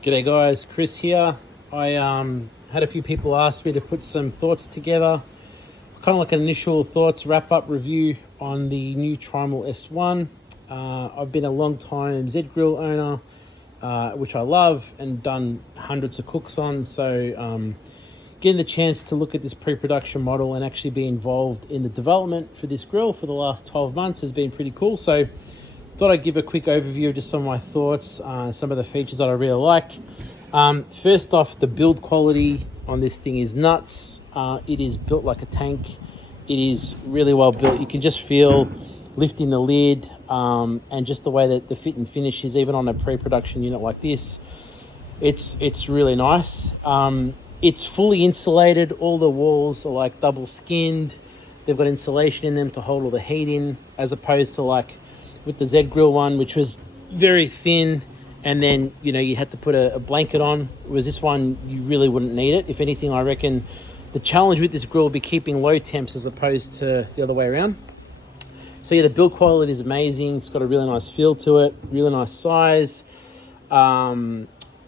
G'day guys, Chris here. I had a few people ask me to put some thoughts together, kind of like an initial thoughts wrap-up review on the new Trimal S1. I've been a long time Z Grill owner, which I love and done hundreds of cooks on, so getting the chance to look at this pre-production model and actually be involved in the development for this grill for the last 12 months has been pretty cool. So thought I'd give a quick overview of just some of my thoughts, some of the features that I really like. First off, the build quality on this thing is nuts. It is built like a tank. It is really well built. You can just feel lifting the lid and just the way that the fit and finish is, even on a pre-production unit like this. It's really nice. It's fully insulated. All the walls are like double skinned. They've got insulation in them to hold all the heat in, as opposed to like with the Z Grill one, which was very thin, and then you had to put a blanket on. Whereas this one, you really wouldn't need it. If anything, I reckon the challenge with this grill will be keeping low temps as opposed to the other way around. So yeah, the build quality is amazing. It's got a really nice feel to it, really nice size.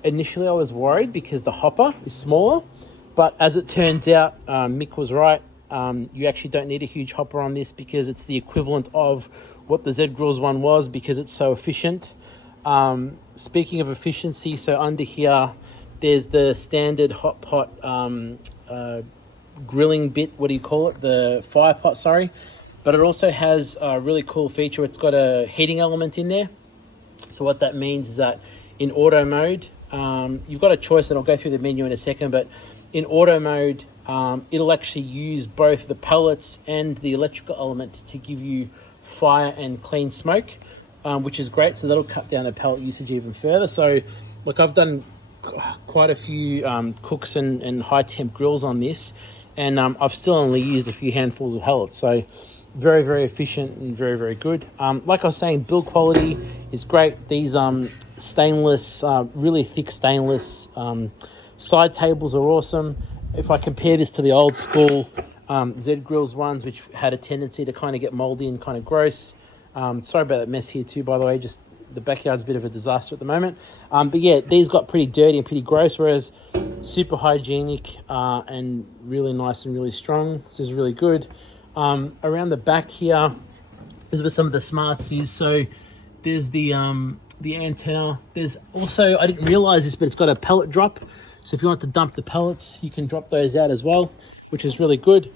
Initially I was worried because the hopper is smaller, but as it turns out, Mick was right. You actually don't need a huge hopper on this because it's the equivalent of what the Z Grills one was, because it's so efficient. Speaking of efficiency, so under here there's the standard hot pot grilling bit, what do you call it, the fire pot, sorry, but it also has a really cool feature. It's got a heating element in there. So what that means is that in auto mode, you've got a choice, and I'll go through the menu in a second, but in auto mode, it'll actually use both the pellets and the electrical element to give you fire and clean smoke, which is great. So that'll cut down the pellet usage even further. So look, I've done quite a few cooks and high temp grills on this, and I've still only used a few handfuls of pellets. So very, very efficient and very, very good. Like I was saying, build quality is great. These stainless, really thick stainless side tables are awesome. If I compare this to the old school Z Grills ones, which had a tendency to kind of get moldy and kind of gross. Sorry about that mess here too, by the way. Just the backyard's a bit of a disaster at the moment. But yeah, these got pretty dirty and pretty gross, whereas super hygienic and really nice and really strong. This is really good. Around the back here is where some of the smarts is. So there's the antenna. There's also, I didn't realize this, but it's got a pellet drop. So if you want to dump the pellets, you can drop those out as well, which is really good.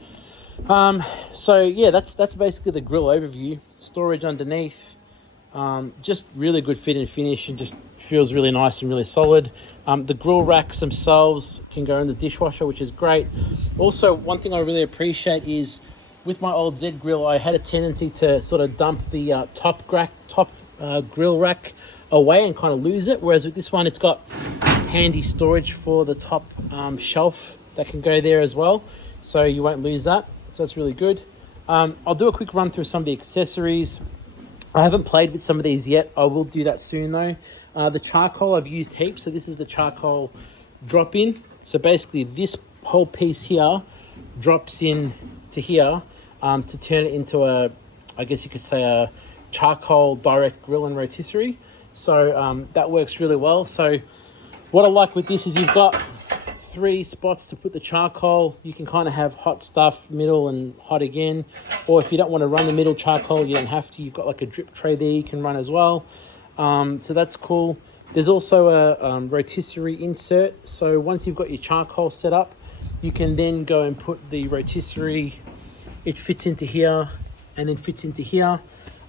So yeah, that's basically the grill overview. Storage underneath, just really good fit and finish, and just feels really nice and really solid. The grill racks themselves can go in the dishwasher, which is great. Also, one thing I really appreciate is, with my old Z Grill, I had a tendency to sort of dump the top grill rack away and kind of lose it. Whereas with this one, it's got handy storage for the top shelf that can go there as well, so you won't lose that. So that's really good. I'll do a quick run through some of the accessories. I haven't played with some of these yet. I will do that soon though. The charcoal I've used heaps. So this is the charcoal drop in. So basically this whole piece here drops in to here to turn it into a, I guess you could say, a charcoal direct grill and rotisserie. So that works really well. So what I like with this is you've got 3 spots to put the charcoal. You can kind of have hot stuff, middle, and hot again. Or if you don't want to run the middle charcoal, you don't have to. You've got like a drip tray there you can run as well. So that's cool. There's also a rotisserie insert. So once you've got your charcoal set up, you can then go and put the rotisserie. It fits into here and then fits into here.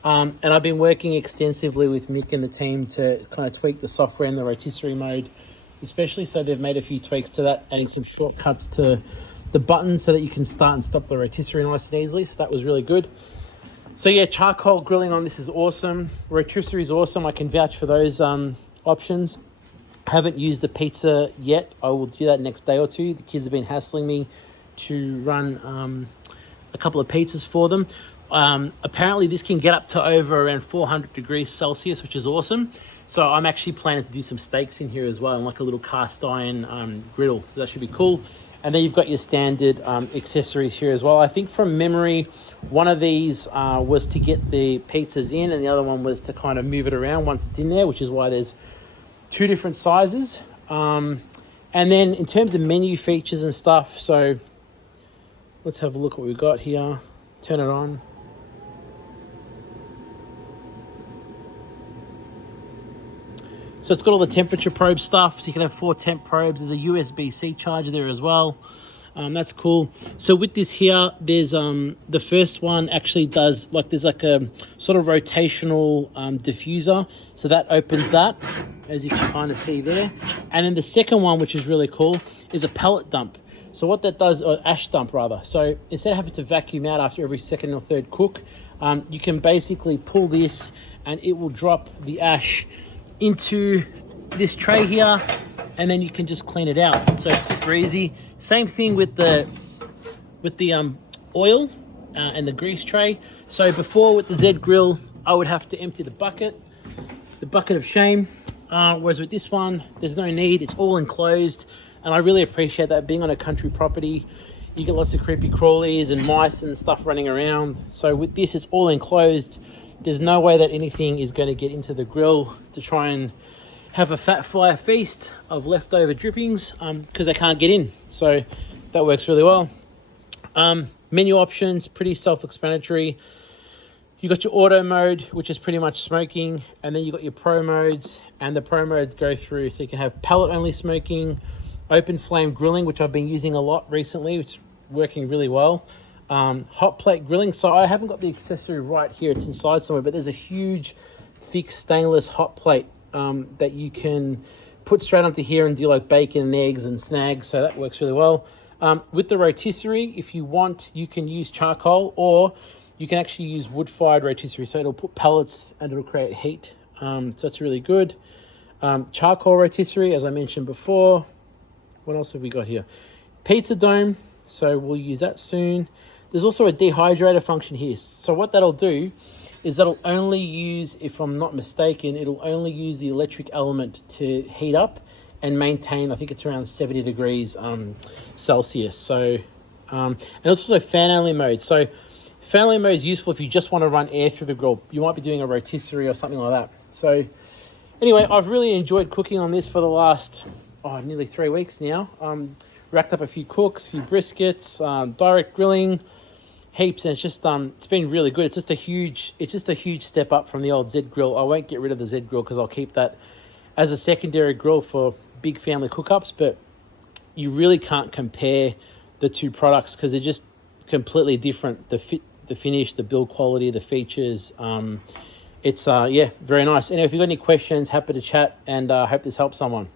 And I've been working extensively with Mick and the team to kind of tweak the software in the rotisserie mode, especially. So they've made a few tweaks to that, adding some shortcuts to the buttons so that you can start and stop the rotisserie nice and easily. So that was really good. So yeah, charcoal grilling on this is awesome. Rotisserie is awesome. I can vouch for those options. I haven't used the pizza yet. I will do that next day or two. The kids have been hassling me to run a couple of pizzas for them. Apparently this can get up to over around 400 degrees Celsius, which is awesome. So I'm actually planning to do some steaks in here as well, and like a little cast iron griddle. So that should be cool. And then you've got your standard accessories here as well. I think from memory, one of these was to get the pizzas in, and the other one was to kind of move it around once it's in there, which is why there's 2 different sizes. And then in terms of menu features and stuff, so let's have a look what we've got here. Turn it on. So it's got all the temperature probe stuff. So you can have 4 temp probes. There's a USB-C charger there as well. That's cool. So with this here, there's the first one actually does there's like a sort of rotational diffuser. So that opens that, as you can kind of see there. And then the second one, which is really cool, is a pellet dump. So what that does, or ash dump rather. So instead of having to vacuum out after every second or third cook, you can basically pull this and it will drop the ash into this tray here, and then you can just clean it out. So it's super easy. Same thing with the oil and the grease tray. So before with the Z grill, I would have to empty the bucket of shame. Whereas with this one, there's no need. It's all enclosed, and I really appreciate that. Being on a country property, you get lots of creepy crawlies and mice and stuff running around. So with this, it's all enclosed. There's no way that anything is going to get into the grill to try and have a fat fire feast of leftover drippings because they can't get in. So that works really well. Menu options, pretty self-explanatory. You got your auto mode, which is pretty much smoking, and then you got your pro modes, and the pro modes go through. So you can have pellet only smoking, open flame grilling, which I've been using a lot recently, which is working really well. Hot plate grilling. So I haven't got the accessory right here, it's inside somewhere, but there's a huge thick stainless hot plate that you can put straight onto here and do like bacon and eggs and snags. So that works really well. With the rotisserie, if you want, you can use charcoal, or you can actually use wood-fired rotisserie. So it'll put pellets and it'll create heat. So that's really good. Charcoal rotisserie, as I mentioned before. What else have we got here? Pizza dome. So we'll use that soon. There's also a dehydrator function here. So what that'll do is that'll only use, if I'm not mistaken, it'll only use the electric element to heat up and maintain, I think it's around 70 degrees Celsius. So, and it's also fan only mode. So fan only mode is useful if you just want to run air through the grill. You might be doing a rotisserie or something like that. So anyway, I've really enjoyed cooking on this for the last, nearly 3 weeks now. Racked up a few cooks, a few briskets, direct grilling, heaps, and it's just it's been really good. It's just a huge step up from the old Z grill. I won't get rid of the Z grill because I'll keep that as a secondary grill for big family cook-ups, but you really can't compare the two products because they're just completely different. The fit, the finish, the build quality, the features. It's very nice. Anyway, if you've got any questions, happy to chat, and I hope this helps someone.